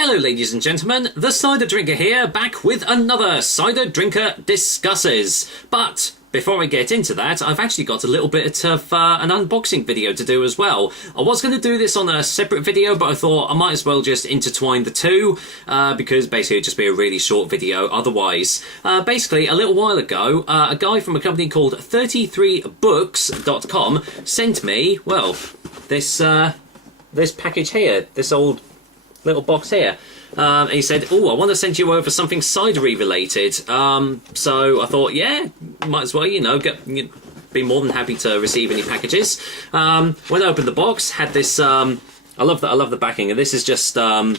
Hello ladies and gentlemen, the Cider Drinker here, back with another Cider Drinker Discusses. But before I get into that, I've actually got a little bit of an unboxing video to do as well. I was going to do this on a separate video, but I thought I might as well just intertwine the two, because basically it'd just be a really short video otherwise. Basically, a little while ago, a guy from a company called 33books.com sent me, well, this package here, this old little box here. And he said, oh, I want to send you over something cidery related. So I thought, yeah, might as well, you know, be more than happy to receive any packages. When I opened the box, had this, I love the backing, and this is just the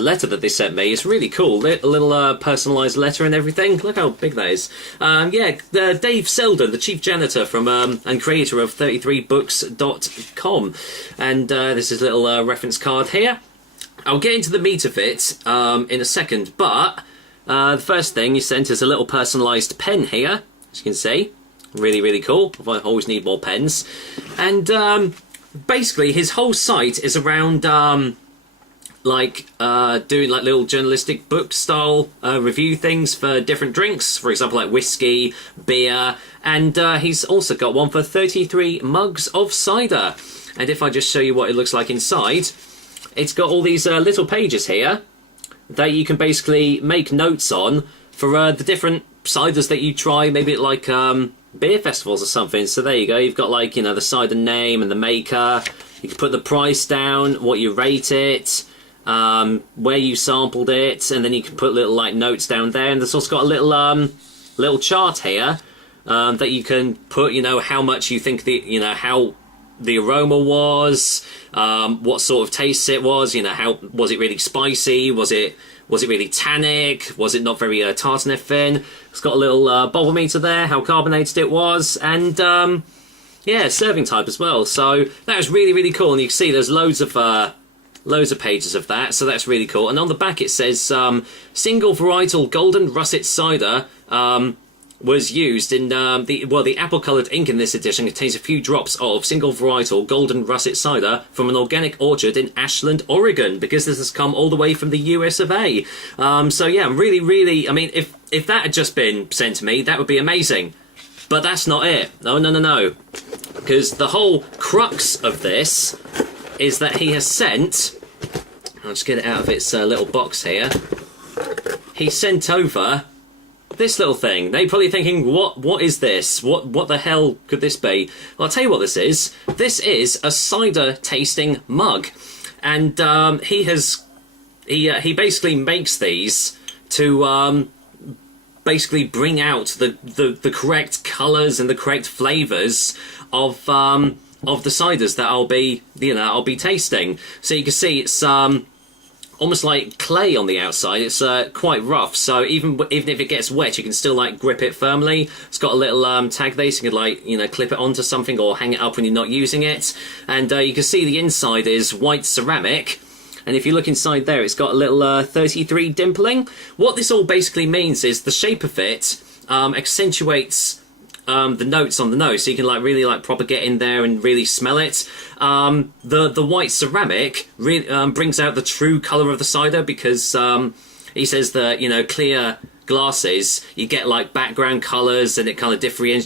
letter that they sent me. It's really cool. A little personalised letter and everything. Look how big that is. Yeah, Dave Selden, the chief janitor from and creator of 33books.com. And this is a little reference card here. I'll get into the meat of it in a second, but the first thing he sent is a little personalised pen here, as you can see. Really, really cool. I always need more pens. And basically, his whole site is around doing like little journalistic book style review things for different drinks, for example like whiskey, beer, and he's also got one for 33 mugs of cider. And if I just show you what it looks like inside, it's got all these little pages here that you can basically make notes on for the different ciders that you try, maybe at like beer festivals or something. So there you go, you've got like, you know, the cider name and the maker, you can put the price down, what you rate it, where you sampled it, and then you can put little like notes down there. And there's also got a little chart here that you can put, you know, how much you think how the aroma was, what sort of taste it was, you know, how was it really spicy, was it really tannic, was it not very tartanic? It's got a little bottle meter there, how carbonated it was, and yeah, serving type as well. So that was really, really cool. And you can see there's loads of pages of that, so that's really cool. And on the back it says single varietal golden russet cider was used in the apple-coloured ink in this edition contains a few drops of single varietal golden russet cider from an organic orchard in Ashland, Oregon, because this has come all the way from the US of A. So yeah, I'm really, I mean, if that had just been sent to me, that would be amazing. But that's not it. No. Because the whole crux of this is that he has sent, I'll just get it out of its little box here, he sent over this little thing. Now you're probably thinking, what is this? What the hell could this be? Well, I'll tell you what this is. This is a cider tasting mug. And he basically makes these to basically bring out the correct colours and the correct flavours of the ciders that I'll be tasting. So you can see it's almost like clay on the outside. It's quite rough, so even if it gets wet, you can still like grip it firmly. It's got a little tag there, so you can like, you know, clip it onto something or hang it up when you're not using it. And you can see the inside is white ceramic. And if you look inside there, it's got a little 33 dimpling. What this all basically means is the shape of it accentuates the notes on the nose, so you can like really like proper get in there and really smell it. The white ceramic really brings out the true colour of the cider, because he says that, you know, clear glasses, you get like background colours and it kind of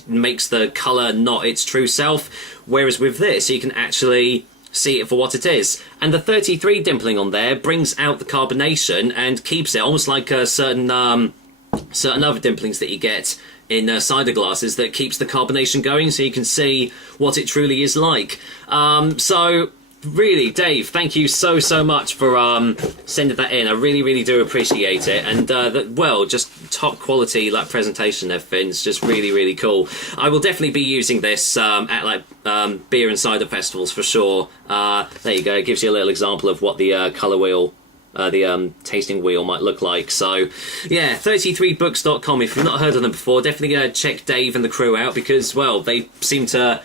makes the colour not its true self, whereas with this you can actually see it for what it is. And the 33 dimpling on there brings out the carbonation and keeps it almost like a certain other dimplings that you get in cider glasses, that keeps the carbonation going, so you can see what it truly is like. So really, Dave, thank you so much for sending that in. I really do appreciate it. And well, just top quality like presentation and everything. It's just really cool. I will definitely be using this at like beer and cider festivals for sure. There you go, it gives you a little example of what the colour wheel, the tasting wheel might look like. So yeah, 33books.com. If you've not heard of them before, definitely check Dave and the crew out, because, well, they seem to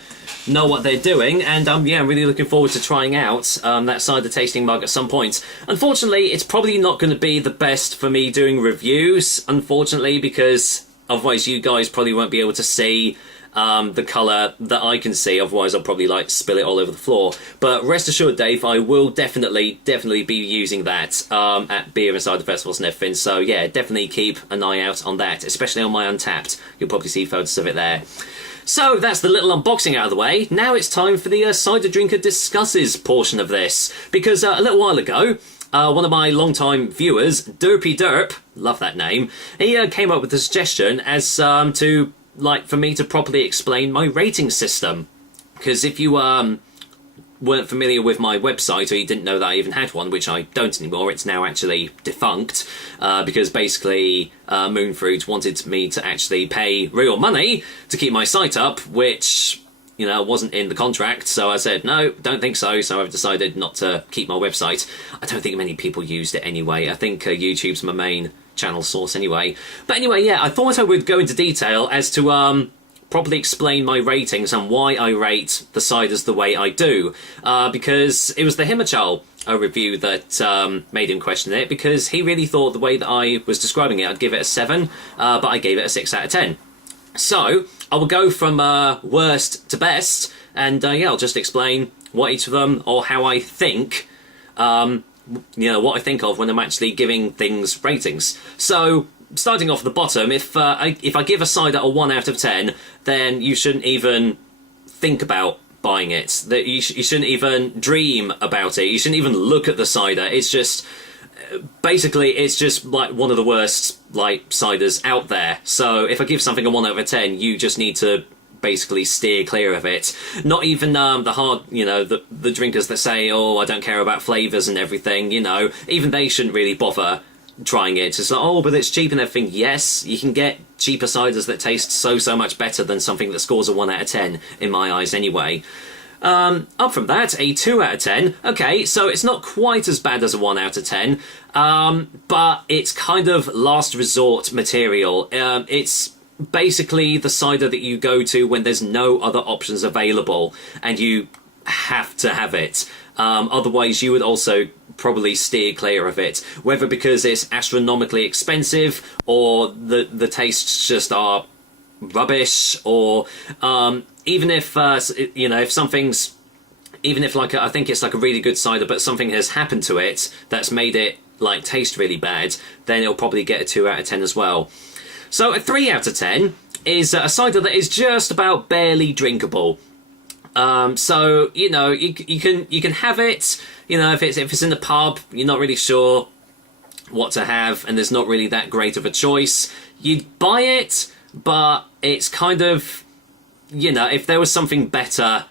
know what they're doing. And yeah, I'm really looking forward to trying out that cider tasting mug at some point. Unfortunately, it's probably not going to be the best for me doing reviews, unfortunately, because otherwise you guys probably won't be able to see the colour that I can see, otherwise I'll probably like spill it all over the floor. But rest assured, Dave, I will definitely be using that at beer and cider festivals and everything. So yeah, definitely keep an eye out on that, especially on my Untapped. You'll probably see photos of it there. So that's the little unboxing out of the way. Now it's time for the Cider Drinker Discusses portion of this, because a little while ago, one of my long-time viewers, Derpy Derp, love that name, he came up with a suggestion as to, like, for me to properly explain my rating system. Because if you weren't familiar with my website, or you didn't know that I even had one, which I don't anymore, it's now actually defunct, because basically Moonfruit wanted me to actually pay real money to keep my site up, which, you know, wasn't in the contract. So I said, no, don't think so. So I've decided not to keep my website. I don't think many people used it anyway. I think YouTube's my main channel source anyway. But anyway, yeah, I thought I would go into detail as to properly explain my ratings and why I rate the ciders the way I do. Because it was the Himachal review that made him question it, because he really thought the way that I was describing it, I'd give it a 7, but I gave it a 6 out of 10. So I will go from worst to best, and yeah, I'll just explain what each of them, or how I think, you know, what I think of when I'm actually giving things ratings. So starting off at the bottom, if I give a cider a 1 out of 10, then you shouldn't even think about buying it. That you shouldn't even dream about it. You shouldn't even look at the cider. It's just, basically, it's just like one of the worst like ciders out there. So if I give something a 1 out of 10, you just need to basically steer clear of it. Not even the hard, you know, the drinkers that say, oh, I don't care about flavours and everything, you know, even they shouldn't really bother trying it. It's like, oh, but it's cheap and everything. Yes, you can get cheaper ciders that taste so much better than something that scores a 1 out of 10 in my eyes anyway. Up from that, a 2 out of 10. Okay, so it's not quite as bad as a 1 out of 10, but it's kind of last resort material. It's basically the cider that you go to when there's no other options available and you have to have it. Otherwise, you would also probably steer clear of it, whether because it's astronomically expensive or the tastes just are rubbish, or even if you know, if something's, even if like I think it's like a really good cider but something has happened to it that's made it like taste really bad, then it'll probably get a 2 out of 10 as well. So a 3 out of 10 is a cider that is just about barely drinkable. So you know, you can have it, you know, if it's in the pub, you're not really sure what to have and there's not really that great of a choice, you'd buy it, but it's kind of, you know, if there was something better,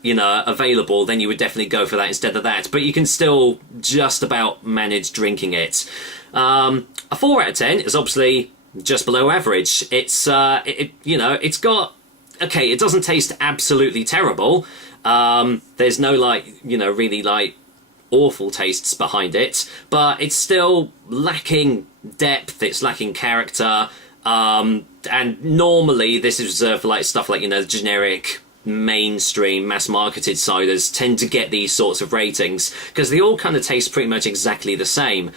you know, available, then you would definitely go for that instead of that, but you can still just about manage drinking it. A 4 out of 10 is obviously just below average. It's you know, it's got, okay, it doesn't taste absolutely terrible. There's no, like, you know, really like awful tastes behind it, but it's still lacking depth, it's lacking character, and normally this is reserved for like stuff like, you know, generic mainstream mass marketed ciders tend to get these sorts of ratings because they all kind of taste pretty much exactly the same,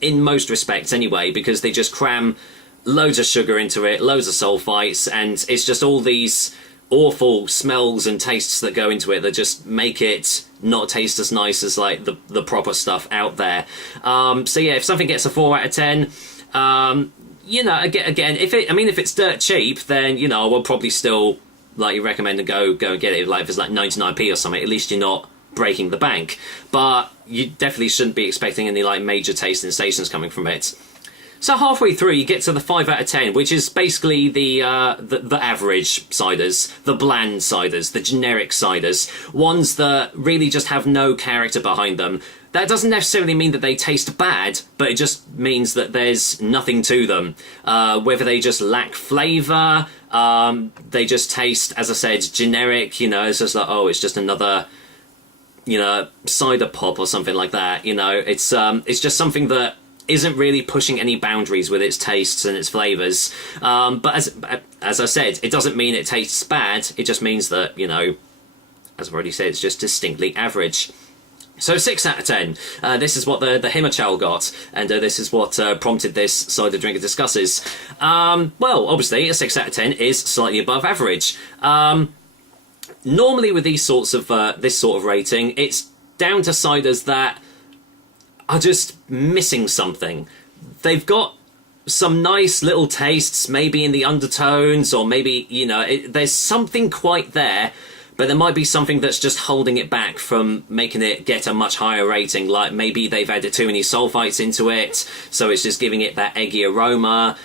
in most respects anyway, because they just cram loads of sugar into it, loads of sulfites, and it's just all these awful smells and tastes that go into it that just make it not taste as nice as like the proper stuff out there. So yeah, if something gets a 4 out of 10, you know, again, if it's dirt cheap, then, you know, I will probably still like recommend to go and get it. Like if it's like 99p or something, at least you're not breaking the bank. But you definitely shouldn't be expecting any like major taste sensations coming from it. So halfway through, you get to the 5 out of 10, which is basically the average ciders, the bland ciders, the generic ciders, ones that really just have no character behind them. That doesn't necessarily mean that they taste bad, but it just means that there's nothing to them. Whether they just lack flavour, they just taste, as I said, generic, you know, it's just like, oh, it's just another, you know, cider pop or something like that, you know, it's just something that isn't really pushing any boundaries with its tastes and its flavours. But as I said, it doesn't mean it tastes bad, it just means that, you know, as I've already said, it's just distinctly average. So 6 out of 10. This is what the Himachal got, and this is what prompted this cider drinker discusses. Well, obviously, a 6 out of 10 is slightly above average. Normally, with these sorts of this sort of rating, it's down to ciders that are just missing something. They've got some nice little tastes, maybe in the undertones, or maybe, you know, there's something quite there. But there might be something that's just holding it back from making it get a much higher rating, like maybe they've added too many sulfites into it, so it's just giving it that eggy aroma.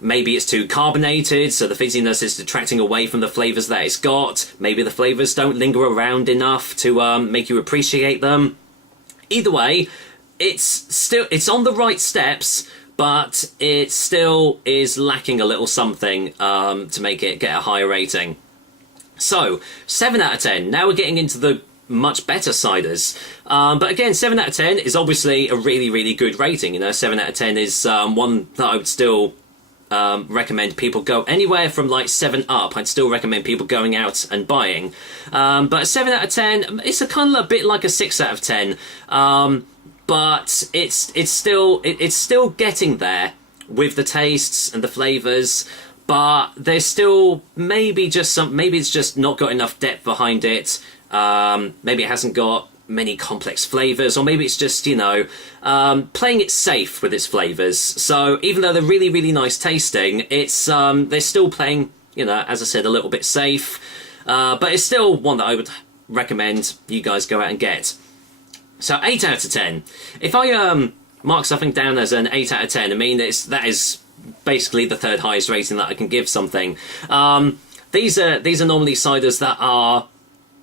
Maybe it's too carbonated, so the fizziness is detracting away from the flavours that it's got. Maybe the flavours don't linger around enough to make you appreciate them. Either way, it's on the right steps, but it still is lacking a little something to make it get a higher rating. So, 7 out of 10. Now we're getting into the much better ciders. But again, 7 out of 10 is obviously a really, really good rating. You know, 7 out of 10 is one that I would still recommend people go anywhere from like 7 up. I'd still recommend people going out and buying. But 7 out of 10, it's a kind of a bit like a 6 out of 10. But it's still getting there with the tastes and the flavours. But there's still maybe it's just not got enough depth behind it. Maybe it hasn't got many complex flavours, or maybe it's just, you know, playing it safe with its flavours. So even though they're really, really nice tasting, it's they're still playing, you know, as I said, a little bit safe. But it's still one that I would recommend you guys go out and get. So 8 out of 10. If I mark something down as an 8 out of 10, I mean that is basically the third highest rating that I can give something. These are normally ciders that are,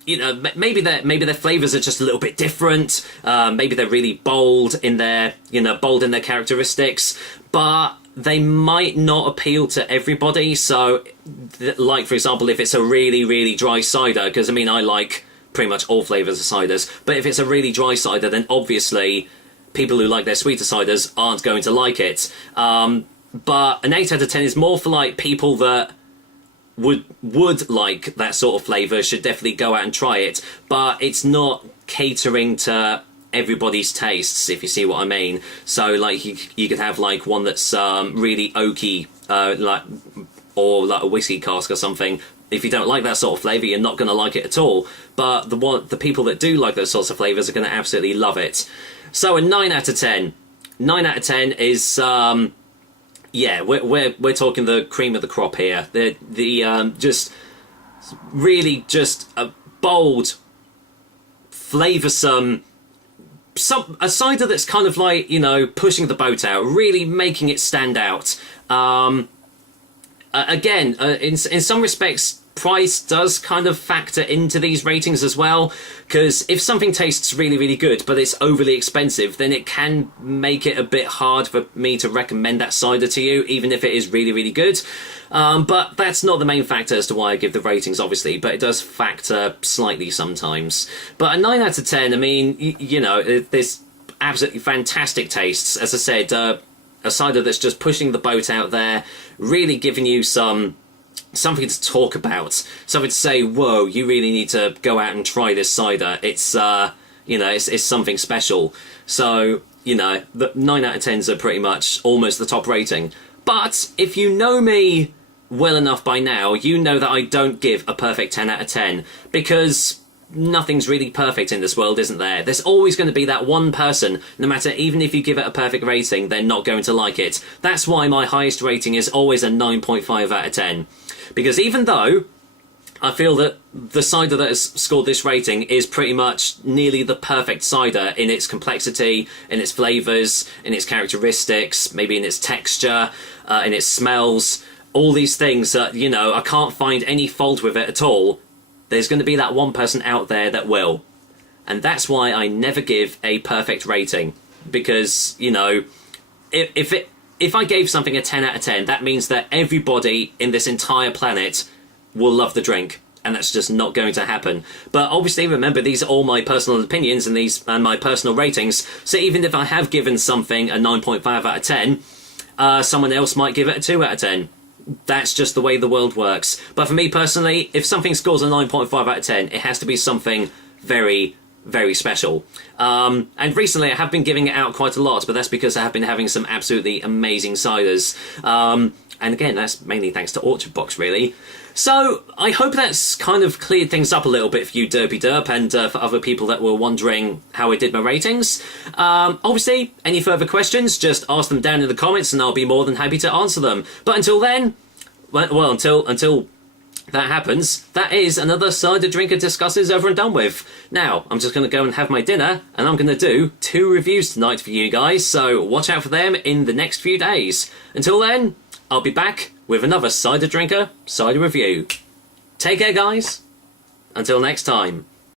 you know, maybe their flavours are just a little bit different. Maybe they're really bold in their characteristics, but they might not appeal to everybody. So, like for example, if it's a really, really dry cider, because I mean I like pretty much all flavours of ciders, but if it's a really dry cider, then obviously people who like their sweeter ciders aren't going to like it. But an 8 out of 10 is more for like people that would like that sort of flavour, should definitely go out and try it. But it's not catering to everybody's tastes, if you see what I mean. So like you could have like one that's really oaky, or like a whiskey cask or something. If you don't like that sort of flavour, you're not going to like it at all. But the people that do like those sorts of flavours are going to absolutely love it. So a 9 out of 10. 9 out of 10 is yeah, we're talking the cream of the crop here. The just really just a bold, flavoursome, a cider that's kind of like, you know, pushing the boat out, really making it stand out. Again, in some respects, price does kind of factor into these ratings as well, because if something tastes really, really good but it's overly expensive, then it can make it a bit hard for me to recommend that cider to you, even if it is really, really good. But that's not the main factor as to why I give the ratings, obviously, but it does factor slightly sometimes. But a 9 out of 10, I mean, you know, there's absolutely fantastic tastes. As I said, a cider that's just pushing the boat out there, really giving you something to talk about, something to say, whoa, you really need to go out and try this cider. It's, you know, it's something special. So, you know, the 9 out of 10s are pretty much almost the top rating. But if you know me well enough by now, you know that I don't give a perfect 10 out of 10, because nothing's really perfect in this world, isn't there? There's always going to be that one person, no matter, even if you give it a perfect rating, they're not going to like it. That's why my highest rating is always a 9.5 out of 10. Because even though I feel that the cider that has scored this rating is pretty much nearly the perfect cider in its complexity, in its flavours, in its characteristics, maybe in its texture, in its smells, all these things that, you know, I can't find any fault with it at all, there's going to be that one person out there that will. And that's why I never give a perfect rating. Because, you know, if I gave something a 10 out of 10, that means that everybody in this entire planet will love the drink, and that's just not going to happen. But obviously, remember, these are all my personal opinions and my personal ratings, so even if I have given something a 9.5 out of 10, someone else might give it a 2 out of 10. That's just the way the world works. But for me personally, if something scores a 9.5 out of 10, it has to be something very, very special. And recently I have been giving it out quite a lot, but that's because I have been having some absolutely amazing ciders. And again, that's mainly thanks to Orchard Box, really. So I hope that's kind of cleared things up a little bit for you Derpy Derp and for other people that were wondering how I did my ratings. Obviously, any further questions, just ask them down in the comments and I'll be more than happy to answer them. But until then, well, until that happens, that is another Cider Drinker Discusses over and done with. Now, I'm just going to go and have my dinner, and I'm going to do 2 reviews tonight for you guys, so watch out for them in the next few days. Until then, I'll be back with another Cider Drinker Cider Review. Take care, guys. Until next time.